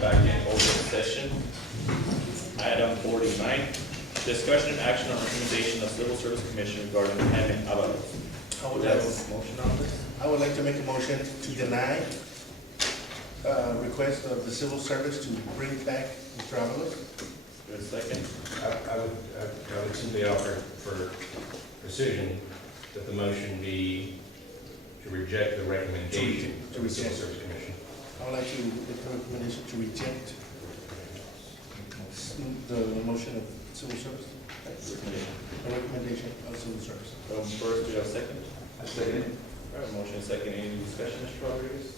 Back in open session. Item 49, discussion and action on recommendation of Civil Service Commission regarding Hammond Avalos. I would like to make a motion to deny request of the civil service to bring back Mr. Avalos. Good second. I would simply offer for precision that the motion be to reject the recommendation of the Civil Service Commission. I would like to make a recommendation to reject the motion of civil service. The recommendation of civil service. First, do you have a second? I second it. All right, motion second. Any discussion, Mr. Rodriguez?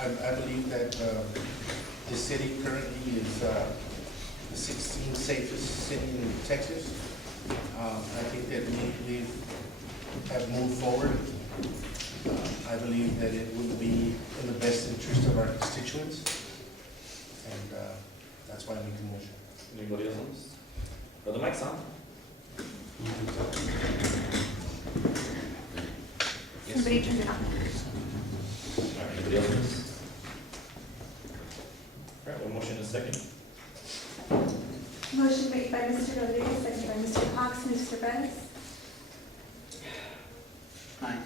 I believe that the city currently is the 16th safest city in Texas. I think that we have moved forward. I believe that it would be in the best interest of our constituents, and that's why I make the motion. Anybody else? Oh, the mic's on. Somebody turn it on. All right, anybody else? All right, well, motion is second. Motion made by Mr. Rodriguez, seconded by Mr. Cox. Mr. Perez? Aye.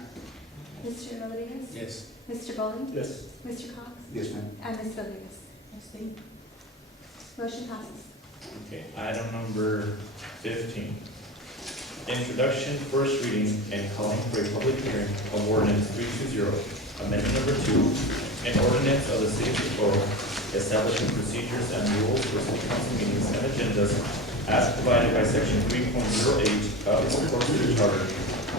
Mr. Rodriguez? Yes. Mr. Bowling? Yes. Mr. Cox? Yes, ma'am. And Ms. Rodriguez? Motion passes. Okay, item number 15. Introduction, first reading, and calling for a public hearing of ordinance 320, amendment number 2, an ordinance of the city of Socorro establishing procedures and rules for city council meetings and agendas as provided by section 3.08 of the Socorro City Charter,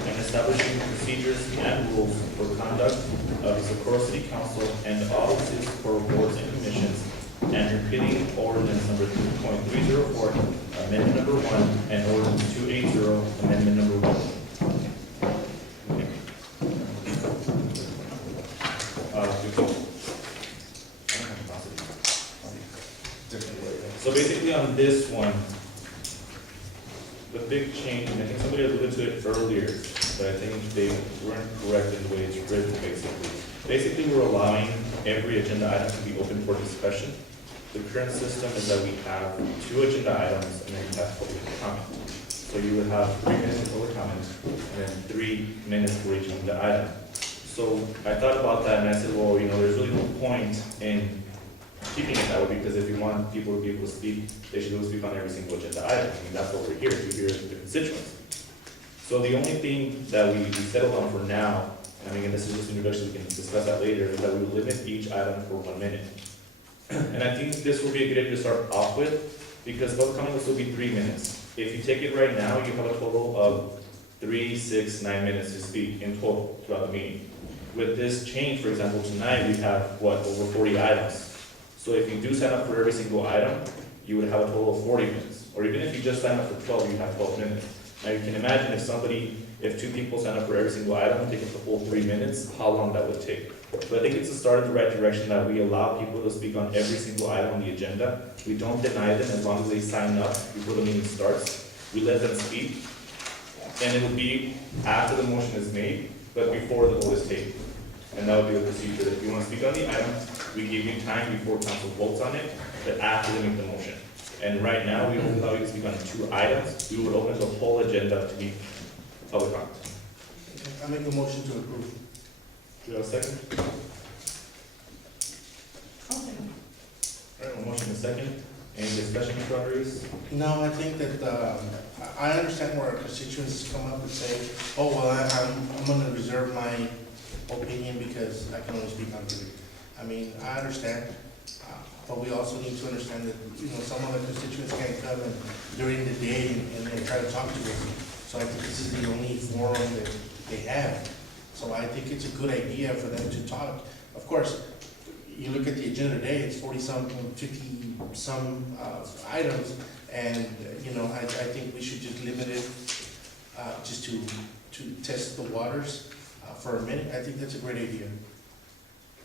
and establishing procedures and rules for conduct of the Socorro City Council and all city Socorro boards and commissions, and repealing ordinance number 3.304, amendment number 1, and ordinance 280, amendment number 1. Okay. So basically on this one, the big change, and I think somebody alluded to it earlier, but I think they weren't correct in the way it's written basically. Basically, we're allowing every agenda item to be open for discussion. The current system is that we have 2 agenda items and then we have public comment. So you would have 3 minutes of public comment and then 3 minutes for each agenda item. So I thought about that and I said, well, there's really no point in keeping it that way, because if you want people to be able to speak, they should be able to speak on every single agenda item. I mean, that's what we're here to hear the constituents. So the only thing that we settled on for now, and I mean, this is just an introduction, we can discuss that later, is that we will limit each item for 1 minute. And I think this will be a good idea to start off with, because public comment will still be 3 minutes. If you take it right now, you have a total of 3, 6, 9 minutes to speak in total throughout the meeting. With this change, for example, tonight we have, over 40 items. So if you do sign up for every single item, you would have a total of 40 minutes. Or even if you just sign up for 12, you have 12 minutes. Now you can imagine if 2 people sign up for every single item, take up the whole 3 minutes, how long that would take. So I think it's a start in the right direction that we allow people to speak on every single item on the agenda. We don't deny them as long as they sign up before the meeting starts. We let them speak. And it will be after the motion is made, but before the vote is taken. And that would be the procedure. If you want to speak on the item, we give you time before council votes on it, but after they make the motion. And right now, we only allow you to speak on 2 items. We would open the whole agenda to be public comment. I make a motion to approve. Do you have a second? All right, well, motion is second. Any discussion, Mr. Rodriguez? No, I think that I understand where our constituents come up and say, oh, well, I'm going to reserve my opinion because I can only speak on 3. I mean, I understand, but we also need to understand that, some of the constituents can't come in during the day and try to talk to us. So I think this is the only forum that they have. So I think it's a good idea for them to talk. Of course, you look at the agenda today, it's 40-something, 50 items, and, I think we should just limit it, just to test the waters, for a minute. I think that's a great idea.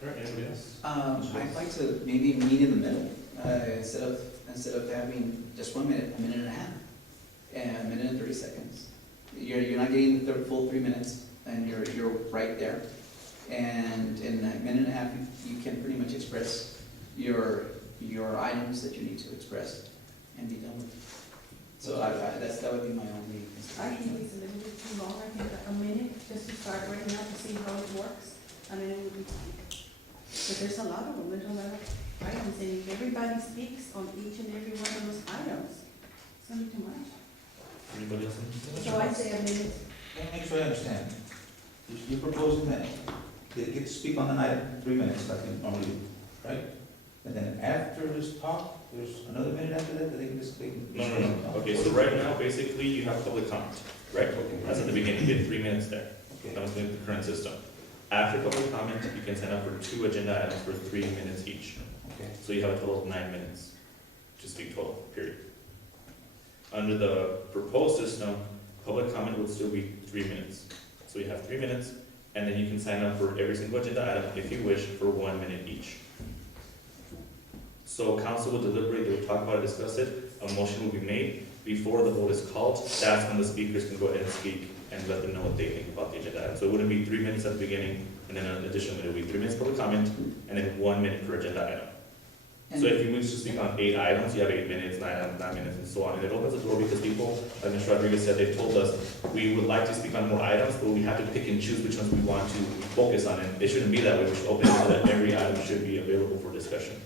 All right, anybody else? I'd like to maybe meet in the middle, instead of having just 1 minute, a minute and a half, and a minute and 30 seconds. You're not getting the full 3 minutes, and you're right there. And in a minute and a half, you can pretty much express your items that you need to express and be done with. So that would be my only I consideration. think it's a little bit too long, I think a minute, just to start right now to see how it works, and then it would be, but there's a lot of them, there's a lot of items, and if everybody speaks on each and every one of those items, it's gonna be too much. Anybody else? So I say a minute. Let me make sure I understand. You're proposing that they get to speak on an item 3 minutes, like they normally do, right? And then after this talk, there's another minute after that they can just speak? No. Okay, so right now, basically, you have public comment, right? That's at the beginning, you get 3 minutes there. Okay. That was the current system. After public comment, you can sign up for 2 agenda items for 3 minutes each. Okay. So you have a total of 9 minutes to speak total, period. Under the proposed system, public comment would still be 3 minutes. So you have 3 minutes, and then you can sign up for every single agenda item, if you wish, for 1 minute each. So council will deliberate, they will talk about it, discuss it, a motion will be made. Before the vote is called, that's when the speakers can go ahead and speak and let them know what they think about the agenda item. So it wouldn't be 3 minutes at the beginning, and then an additional minute, it would be 3 minutes public comment, and then 1 minute per agenda item. So if you wish to speak on 8 items, you have 8 minutes, 9 minutes, and so on. And it opens the door because people, like Mr. Rodriguez said, they've told us, we would like to speak on more items, but we have to pick and choose which ones we want to focus on. And it shouldn't be that way. We should open it so that every item should be available for discussion.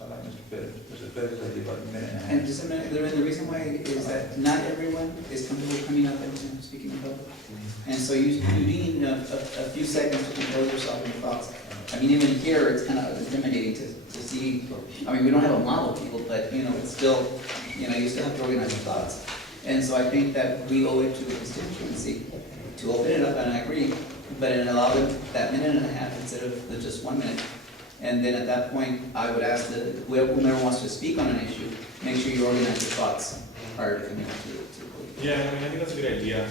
I like Mr. Perez. Mr. Perez, I think about a minute and a half. And just a minute, the reason why is that not everyone is comfortable coming up and speaking in public. And so you need a few seconds to compose yourself and your thoughts. I mean, even here, it's kind of intimidating to see, I mean, we don't have a model of people, but, it's still, you still have to organize your thoughts. And so I think that we owe it to the constituency to open it up, and I agree, but it allow them that minute and a half instead of the just 1 minute. And then at that point, I would ask that whoever wants to speak on an issue, make sure you organize your thoughts prior to coming to the podium. Yeah, I think that's a good idea.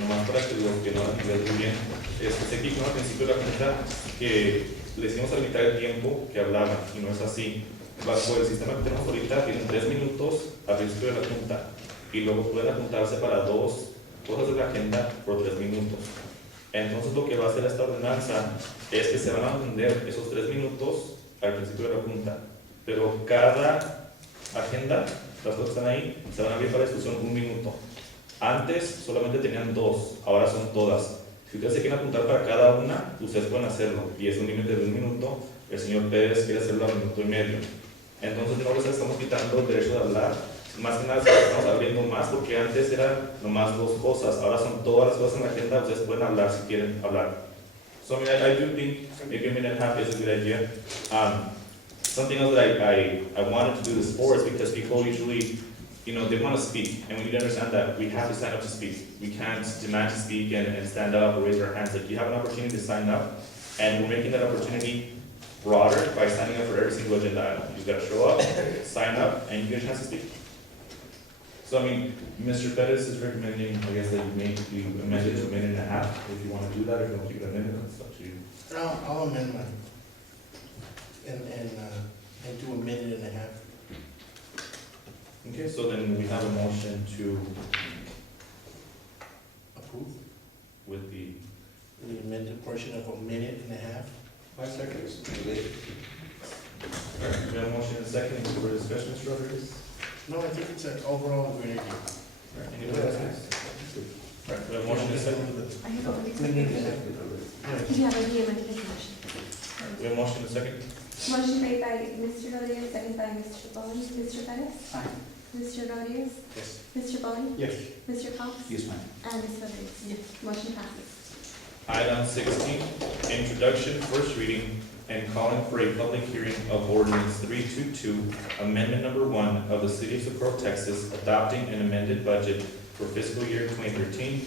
Nomás para que los que no han entendido muy bien, sé que al principio de la junta que le hicimos a la mitad del tiempo que hablaban, y no es así. Bajo el sistema que tenemos ahorita, tienen 3 minutos al principio de la junta, y luego pueden apuntarse para 2 cosas de la agenda por 3 minutos. Entonces lo que va a hacer esta ordenanza es que se van a atender esos 3 minutos al principio de la junta, pero cada agenda, las cosas que están ahí, se van a abrir para discusión 1 minuto. Antes solamente tenían 2, ahora son todas. Si ustedes se quieren apuntar para cada una, ustedes pueden hacerlo, y es un límite de 1 minuto. El señor Pérez quiere hacerlo a 1 minuto y medio. Entonces no les estamos quitando el derecho de hablar, más que nada estamos abriendo más, porque antes eran nomás 2 cosas, ahora son todas las cosas en la agenda, ustedes pueden hablar si quieren hablar. So I mean, I do think maybe a minute and a half is a good idea. Something else that I wanted to do this for is because people usually, they want to speak, and we need to understand that we have to sign up to speak. We can't demand to speak and stand up or raise our hands. Like, you have an opportunity to sign up, and we're making that opportunity broader by signing up for every single agenda item. You've got to show up, sign up, and you get a chance to speak. So, I mean, Mr. Pettis is recommending, I guess, that you amend it to a minute and a half, if you want to do that, or if you want to keep it a minute, that's up to you. I'll amend mine, and do a minute and a half. Okay, so then we have a motion to, Approve with the, the amended portion of a minute and a half. 5 seconds. we have a motion and a second, any further discussion, Mr. Rodriguez? No, I think it's an overall great idea. Anybody else? Right, we have a motion and a second. I have already We need to seconded. have it already. You have already amended the motion. We have a motion and a second. Motion made by Mr. Rodriguez, second by Mr. Bowen. Mr. Pettis? Aye. Mr. Rodriguez? Yes. Mr. Bowen? Yes. Mr. Cox? Yes, ma'am. And Ms. Rodriguez? Yes. Motion passes. Item 16, introduction, first reading, and calling for a public hearing of ordinance 322, amendment number 1 of the City of Socorro, Texas, adopting an amended budget for fiscal year 2013-2014.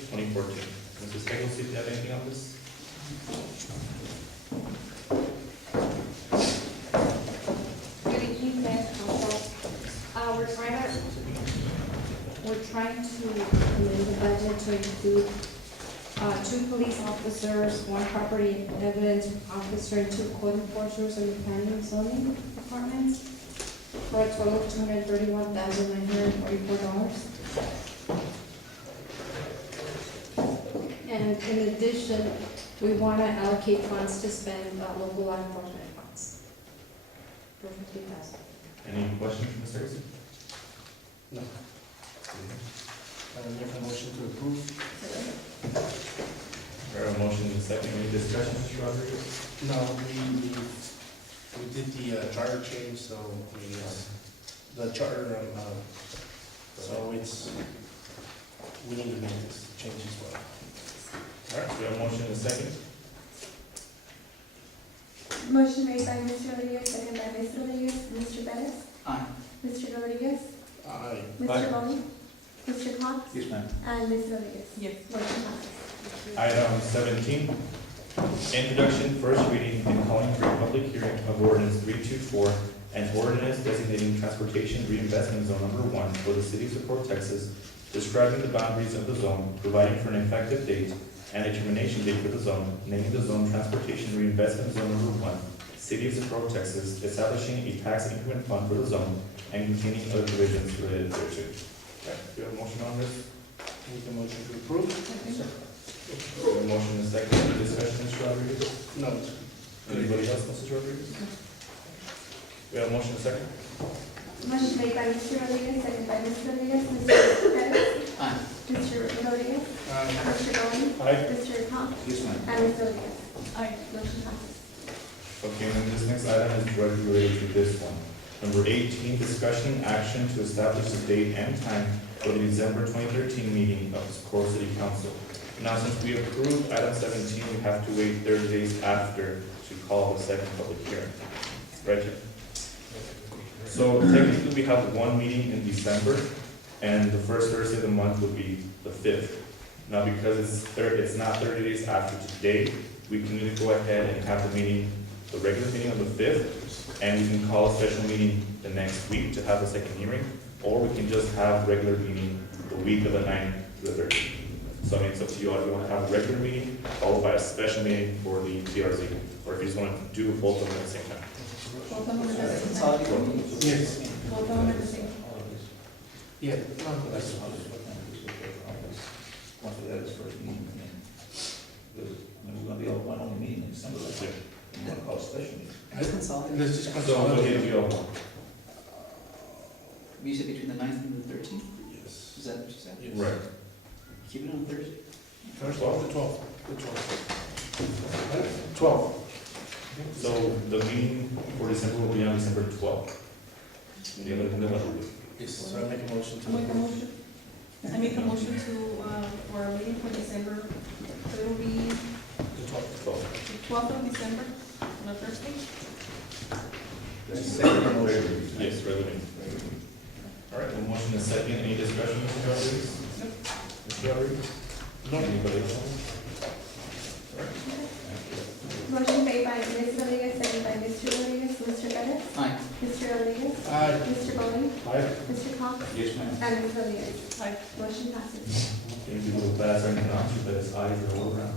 Mrs. Heggles, do you have anything on this? Good evening, Mayor we're trying to amend the budget to include 2 police officers, 1 property evidence officer, and 2 code enforcers in the planning and zoning departments for a total of $231,944. And in addition, we want to allocate funds to spend local law enforcement funds for $50,000. Any questions, Ms. Harrison? No. I make a motion to approve. There are a motion and a second. Any discussion, Mr. Rodriguez? No, we did the charter change, so the charter, so we need to make this change as well. All right, we have a motion and a second. Motion made by Mr. Rodriguez, second by Ms. Rodriguez. Mr. Perez? Aye. Mr. Rodriguez? Aye. Mr. Bowman? Mr. Cox? Yes, ma'am. And Ms. Rodriguez? Yes. Motion passes. Item 17, introduction, first reading, and calling for a public hearing of ordinance 324, an ordinance designating transportation reinvestment zone number 1 for the city of Socorro, Texas, describing the boundaries of the zone, providing for an effective date and a termination date for the zone, naming the zone transportation reinvestment zone number 1, city of Socorro, Texas, establishing a tax increment fund for the zone, and containing other provisions related thereto. Okay, do you have a motion on this? Make a motion to approve. We have a motion and a second. Any discussion, Mr. Rodriguez? No. Anybody else, Mrs. Rodriguez? We have a motion and a second. Motion made by Mr. Rodriguez, second by Ms. Rodriguez. Mr. Perez? Aye. Mr. Rodriguez? Mr. Bowman? Aye. Mr. Cox? Yes, ma'am. And Ms. Rodriguez? Aye. Motion passes. Okay, and then this next item is directly related to this one. Number 18, discussion and action to establish the date and time for the December 2013 meeting of the Socorro City Council. Now, since we approved item 17, we have to wait 30 days after to call the second public hearing. Right, Jim? So technically, we have 1 meeting in December, and the first Thursday of the month would be the 5th. Now, because it's not 30 days after today, we can either go ahead and have the meeting, the regular meeting on the 5th, and we can call a special meeting the next week to have the second hearing, or we can just have regular meeting the week of the 9th to the 13th. So I mean, it's up to you, if you want to have a regular meeting, followed by a special meeting for the TRZ, or if you just want to do both of them at the same time. Both of them at the same time. Consolidate meetings. Yes. Both of them at the same time. Yeah. No, that's fine. Once we have this first meeting, and then, because, I mean, we're gonna be on one only meeting in December, like, we're gonna call a special meeting. Let's consolidate. Let's just So we'll consolidate. get you all. You said between the 9th and the 13th? Yes. Is that what you said? Yes. Right. Keep it on Thursday. First, the 12th. The 12th. 12th. So the meeting for December will be on December 12th. Do you have anything to add? Yes, so I make a motion to I make a approve. motion. I make a motion to, for a meeting for December, so it will be The 12th. 12th. the 12th of December, on a Thursday. Second motion. Yes, regular meeting. All right, well, motion is second. Any discussion, Mr. Rodriguez? Mr. Rodriguez? No. Anybody else? Motion made by Ms. Rodriguez, second by Mr. Rodriguez. Mr. Perez? Aye. Mr. Rodriguez? Aye. Mr. Bowman? Aye. Mr. Cox? Yes, ma'am. And Ms. Rodriguez? Aye. Motion passes. Can you do a little faster and not too fast, eyes are all around.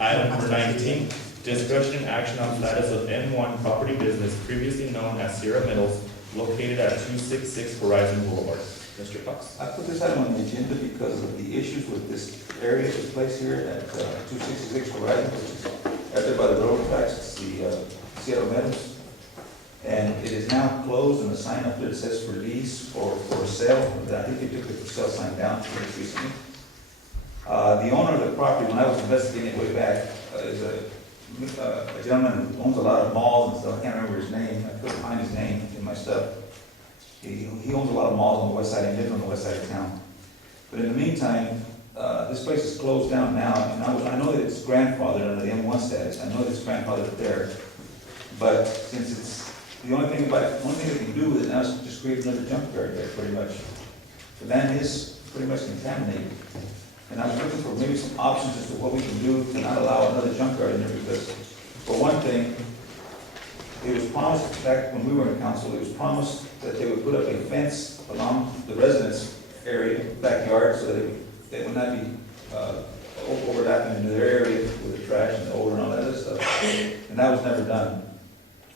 Item number 19, discussion and action on status of N1 property business previously known as Sierra Mills, located at 266 Horizon Boulevard. Mr. Cox. I put this item on the agenda because of the issues with this area, this place here at 266 Horizon, which is right there by the railroad tracks, it's the Sierra Meadows. And it is now closed, and the sign up there that says for lease or for sale, I think they took the for sale sign down pretty recently. The owner of the property, when I was investigating it way back, is a gentleman who owns a lot of malls and stuff, I can't remember his name, I couldn't find his name in my stuff. He owns a lot of malls on the west side, and lives on the west side of town. But in the meantime, this place is closed down now, and I know that it's grandfathered under the M1 status, I know that it's grandfathered there. But since it's, the only thing they can do with it now is just create another junkyard there, pretty much. The land is pretty much contaminated. And I was looking for maybe some options as to what we can do to not allow another junkyard in there, because for one thing, it was promised, back when we were in council, it was promised that they would put up a fence along the residence area, backyard, so that they would not be, overlapping into their area with the trash and the odor and all that other stuff. And that was never done.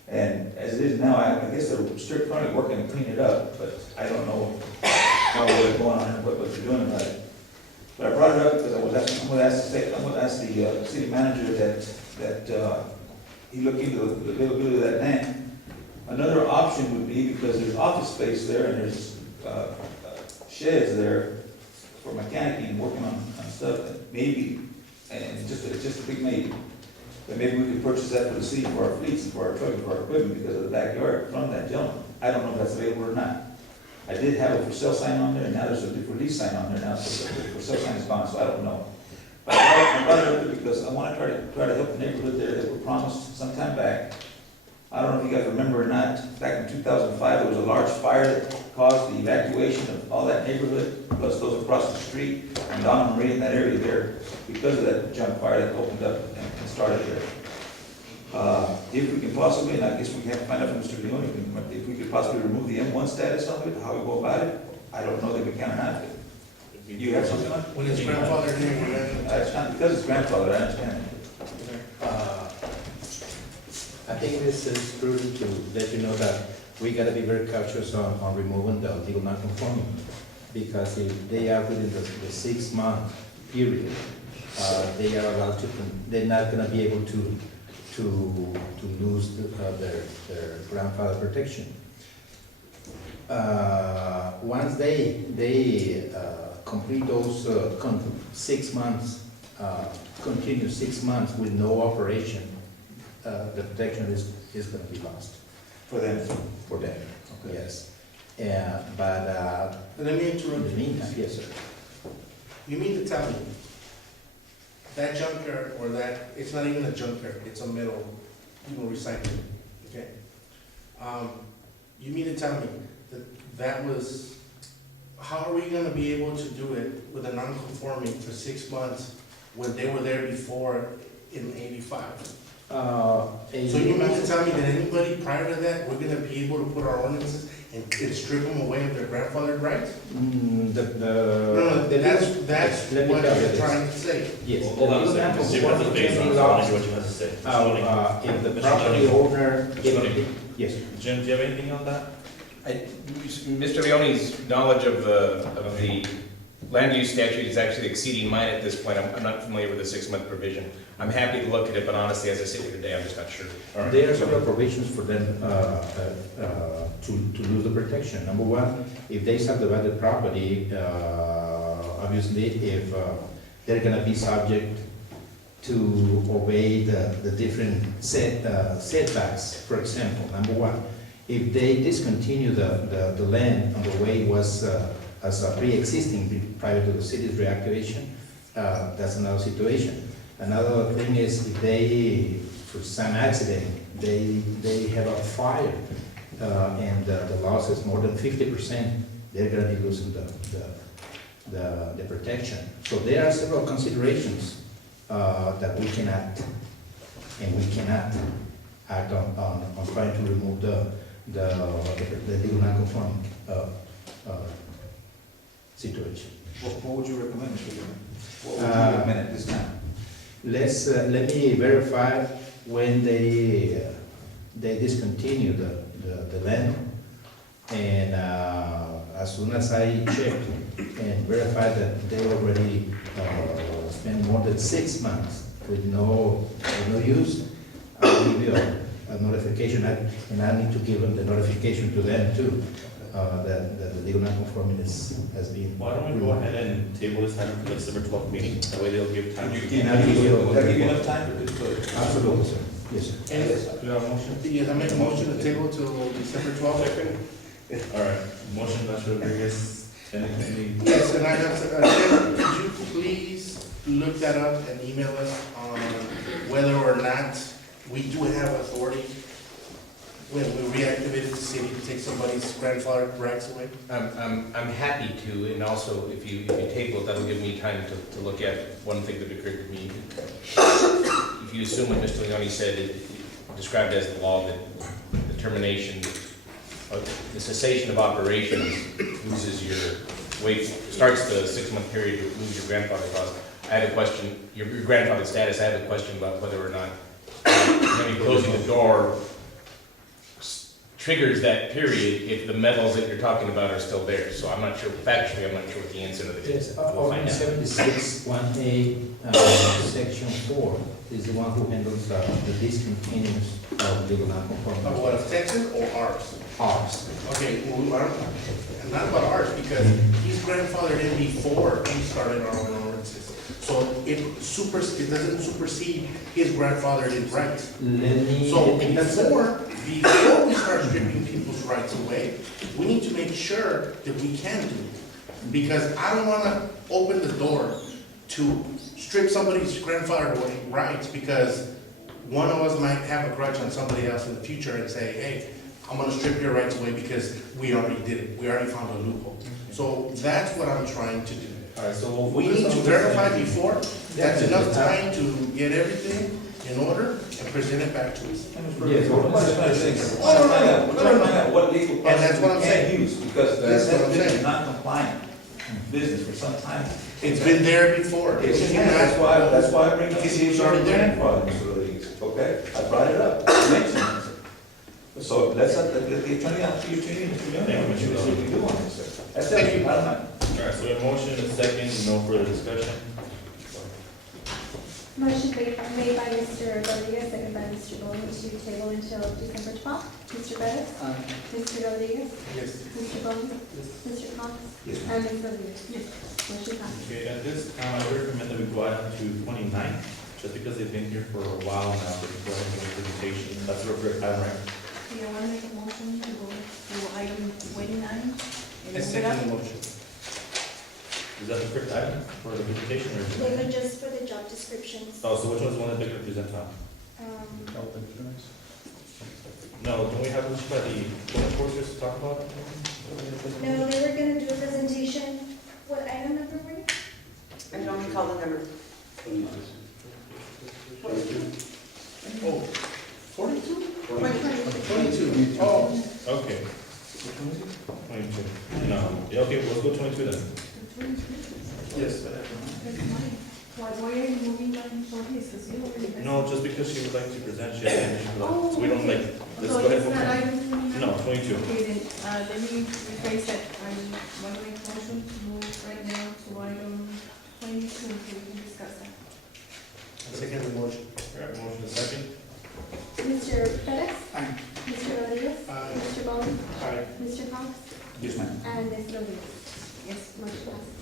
And as it is now, I guess they're still probably working to clean it up, but I don't know how it's going on and what they're doing about it. But I brought it up because I'm gonna ask the city manager that he look into the availability of that land. Another option would be, because there's office space there and there's sheds there for mechanicing and working on stuff that maybe, and it's just a big maybe, that maybe we could purchase that for the city, for our fleets, and for our truck, and for our equipment, because of the backyard from that gentleman. I don't know if that's available or not. I did have a for sale sign on there, and now there's a for lease sign on there now, so the for sale sign is gone, so I don't know. But I brought it up because I want to try to help the neighborhood there that were promised some time back. I don't know if you guys remember or not, back in 2005, there was a large fire that caused the evacuation of all that neighborhood, plus those across the street, and Don and Marie in that area there, because of that junk fire that opened up and started there. If we can possibly, and I guess we have to find out from Mr. Leone, if we could possibly remove the M1 status of it, how we go about it, I don't know that we can or not. You have something on it? When his grandfather here, we're gonna. It's not because it's grandfather, I understand. I think this is prudent to let you know that we gotta be very cautious on removing the legal non-conforming. Because if they are within the 6-month period, they are allowed to, they're not gonna be able to lose their grandfather protection. Once they complete those 6 months, continue 6 months with no operation, the protection is gonna be lost For them. for them, Okay. yes. But Let me in interrupt the you. meantime, yes, sir. You mean to tell me that junkyard, or that, it's not even a junkyard, it's a metal, recycling, okay? You mean to tell me that was, how are we gonna be able to do it with a non-conforming for 6 months when they were there before in '85? So you mean to tell me that anybody prior to that, we're gonna be able to put our ordinances and strip them away of their grandfathered rights? No, That's let me what tell you you're this. trying to say. Yes. Well, hold on a second, Mr. Steve, that's based on, I want to hear what you have to say. If the Mr. property Leone. owner, Leone. yes, Jim, do you have anything on that? Mr. Leone's knowledge of the land use statute is actually exceeding mine at this point. I'm not familiar with the 6-month provision. I'm happy to look at it, but honestly, as I sit here today, I'm just not sure. All right. there are several provisions for them to lose the protection. Number one, if they subdivided property, obviously, if they're gonna be subject to obey the different setbacks. For example, number one, if they discontinue the land on the way it was as a pre-existing prior to the city's reactivation, that's another situation. Another thing is if they, for some accident, they have a fire and the loss is more than 50%, they're gonna be losing the protection. So there are several considerations that we can act, and we cannot act on trying to remove the legal non-conforming situation. What would you recommend, Mr. Leone? What would you recommend at this time? Let me verify when they discontinue the land, and as soon as I check and verify that they already spent more than 6 months with no use, I'll give you a notification, and I need to give them the notification to them too, that the legal non-conforming has been. Why don't we go ahead and table this item for the December 12th meeting? That way they'll give time. And I'll give you Would that give you enough time to? Absolutely, sir. Yes, sir. And, Do you have a motion? yes, I make a motion to table till December 12th. All right, motion, Mr. Rodriguez, anything? Yes, and I have, Jen, could you please look that up and email us on whether or not we do have authority when we reactivated the city to take somebody's grandfather rights away? I'm happy to, and also if you table it, that'll give me time to look at one thing that occurred to me. If you assume what Mr. Leone said, described as the law, that termination, the cessation of operations loses your, starts the 6-month period, you lose your grandfather clause. I had a question, your grandfather status, I have a question about whether or not maybe closing the door triggers that period if the metals that you're talking about are still there. So I'm not sure, factually, I'm not sure what the answer to it is. Yes, We'll find ordinance out. 76, 1A, section 4 is the one who handles the discontinuance of legal Of nonconformity. what, of Texas or ours? Ours. Okay, well, not about ours, because he's grandfathered in before we started our own ordinances. So it doesn't supersede his grandfathered in rights. Let me. So that's before we start stripping people's rights away, we need to make sure that we can do it. Because I don't wanna open the door to strip somebody's grandfathered away rights because one of us might have a grudge on somebody else in the future and say, hey, I'm gonna strip your rights away because we already did it, we already found a loophole. So that's what I'm trying to do. All right, so we'll. We need to verify before, that's enough time to get everything in order and present it back to us. Yes, We're trying to find out what legal And that's process what we I'm can saying. use, because That's what I'm that's been saying. a non-compliant business for some time. It's been there before. That's why I bring up the It's issue already of there. grandfather, Mr. Rodriguez, okay? I brought it up, I mentioned it. So let's, let the attorney, Mr. Young, what you should do on this, sir. That's Thank it, you. I don't know. All right, so we have motion and a second, no further discussion. Motion made by Mr. Rodriguez, second by Mr. Bowman to table until December 12th. Mr. Bettis? Mr. Rodriguez? Yes. Mr. Bowman? Mr. Cox? Yes, ma'am. And Ms. Rodriguez? Yes. Motion passes. Okay, at this time, I recommend that we go out to 29, just because they've been here for a while now, they can go ahead and make a presentation. That's the appropriate time, right? Okay, I want to make a motion to go to item 29. and I move it second up. the motion. Is that the correct item for the presentation, or? They were just for the job descriptions. Oh, so which one's the one that they're gonna present on? No, don't we have which by the code enforcers to talk about? No, they were gonna do a presentation. What item number were you? I don't recall the number. Oh, 42? 122. Oh, Okay. 22. No, yeah, okay, let's go 22 then. yes. That's mine. Why are you moving mine for this? Because you already. No, just because she would like to present, she has an issue with that. So we don't like, let's So go ahead. it's not item 29? No, 22. Okay, then, let me rephrase that. I want to make a motion to move right now to item 22, so we can discuss that. I second the motion. All right, motion is second. Mr. Bettis? Aye. Mr. Rodriguez? Aye. Mr. Bowman? Aye. Mr. Cox? Yes, ma'am. And Ms. Rodriguez? Yes. Motion passes.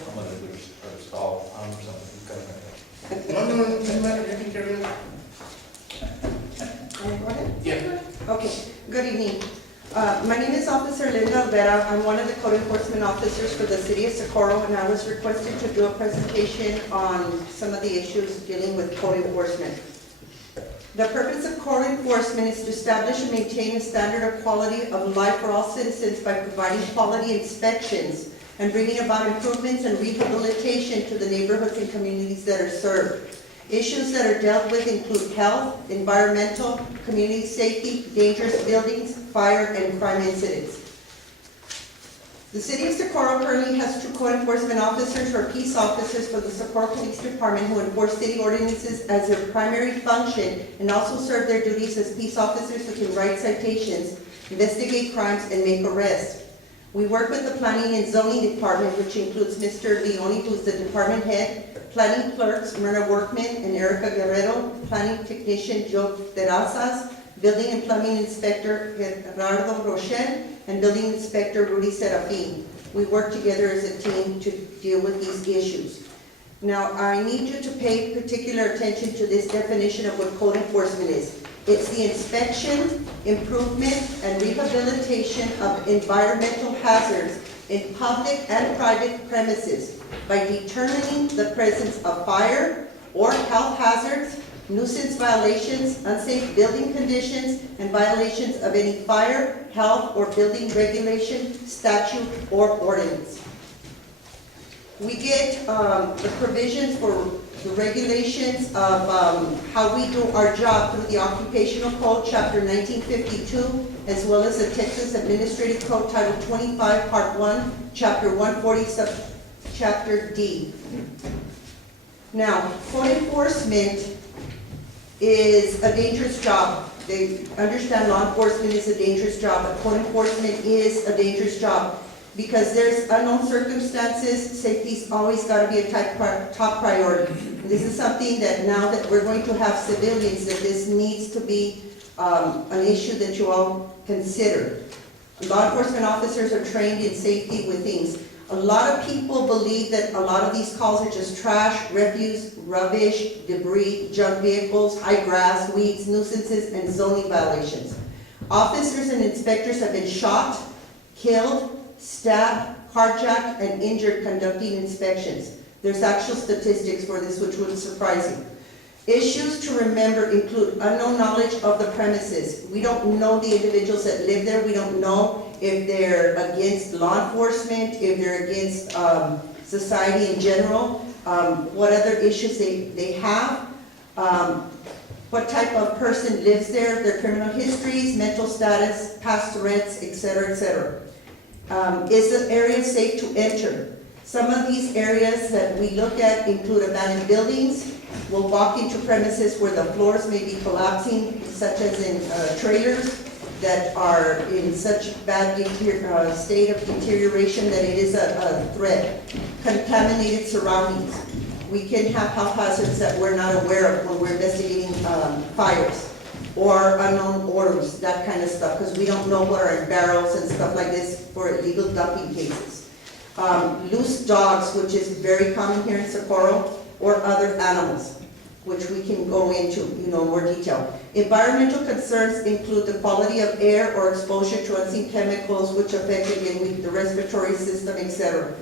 I'm gonna do a stall, something. No, doesn't matter, you can carry on. Can I go ahead? Yeah. Okay, good evening. My name is Officer Linda Vera. I'm one of the code enforcement officers for the city of Socorro, and I was requested to do a presentation on some of the issues dealing with code enforcement. The purpose of code enforcement is to establish and maintain a standard of quality of life for all citizens by providing quality inspections and bringing about improvements and rehabilitation to the neighborhoods and communities that are served. Issues that are dealt with include health, environmental, community safety, dangerous buildings, fire, and crime incidents. The city of Socorro currently has 2 code enforcement officers or peace officers for the Socorro Police Department who enforce city ordinances as their primary function and also serve their duties as peace officers who can write citations, investigate crimes, and make arrests. We work with the Planning and Zoning Department, which includes Mr. Leone, who's the department head, planning clerks, Myrna Workman and Erica Guerrero, planning technician Joe Terrazas, building and plumbing inspector Gerardo Rochelle, and building inspector Rudy Serafin. We work together as a team to deal with these issues. Now, I need you to pay particular attention to this definition of what code enforcement is. It's the inspection, improvement, and rehabilitation of environmental hazards in public and private premises by determining the presence of fire or health hazards, nuisance violations, unsafe building conditions, and violations of any fire, health, or building regulation, statute, or ordinance. We get the provisions for the regulations of how we do our job through the Occupational Code, Chapter 1952, as well as the Texas Administrative Code, Title 25, Part 1, Chapter 140, Chapter D. Now, code enforcement is a dangerous job. They understand law enforcement is a dangerous job, but code enforcement is a dangerous job because there's unknown circumstances. Safety's always got to be a top priority. And this is something that now that we're going to have civilians, that this needs to be an issue that you all consider. Law enforcement officers are trained in safety with things. A lot of people believe that a lot of these calls are just trash, refuse, rubbish, debris, junk vehicles, high grass, weeds, nuisances, and zoning violations. Officers and inspectors have been shot, killed, stabbed, carjacked, and injured conducting inspections. There's actual statistics for this, which would surprise you. Issues to remember include unknown knowledge of the premises. We don't know the individuals that live there. We don't know if they're against law enforcement, if they're against society in general, what other issues they have, what type of person lives there, their criminal histories, mental status, past threats, etc., etc. Is the area safe to enter? Some of these areas that we look at include abandoned buildings. We'll walk into premises where the floors may be collapsing, such as in trailers that are in such bad state of deterioration that it is a threat. Contaminated surroundings. We can have health hazards that we're not aware of when we're investigating fires or unknown orders, that kind of stuff, because we don't know what are in barrels and stuff like this for illegal dumping cases. Loose dogs, which is very common here in Socorro, or other animals, which we can go into, more detail. Environmental concerns include the quality of air or exposure to unseen chemicals, which affect again the respiratory system, etc.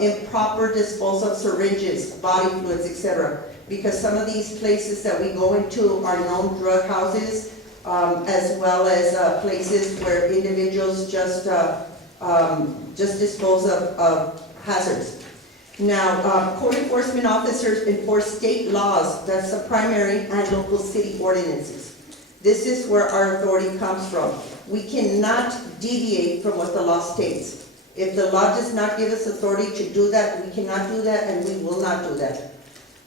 Improper disposal of syringes, body fluids, etc. Because some of these places that we go into are known drug houses, as well as places where individuals just dispose of hazards. Now, code enforcement officers enforce state laws, that's the primary, and local city ordinances. This is where our authority comes from. We cannot deviate from what the law states. If the law does not give us authority to do that, we cannot do that, and we will not do that.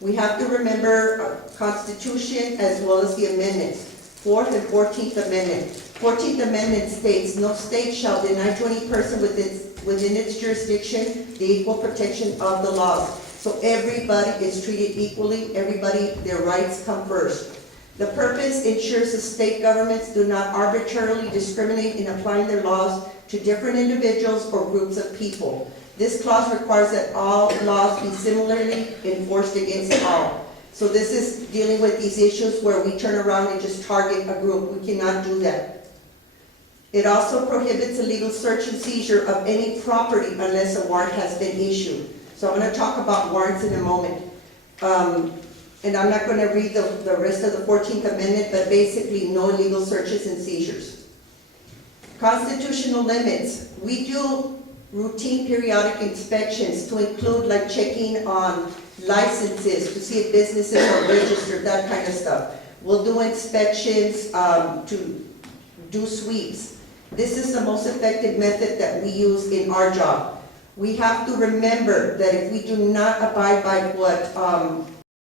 We have to remember Constitution as well as the amendments, 4th and 14th Amendment. 14th Amendment states, no state shall deny to any person within its jurisdiction the equal protection of the laws. So everybody is treated equally, their rights come first. The purpose ensures the state governments do not arbitrarily discriminate in applying their laws to different individuals or groups of people. This clause requires that all laws be similarly enforced against all. So this is dealing with these issues where we turn around and just target a group. We cannot do that. It also prohibits illegal search and seizure of any property unless a warrant has been issued. So I'm going to talk about warrants in a moment. And I'm not going to read the rest of the 14th Amendment, but basically no illegal searches and seizures. Constitutional limits. We do routine periodic inspections to include like checking on licenses to see if businesses are registered, that kind of stuff. We'll do inspections to do sweeps. This is the most effective method that we use in our job. We have to remember that if we do not abide by what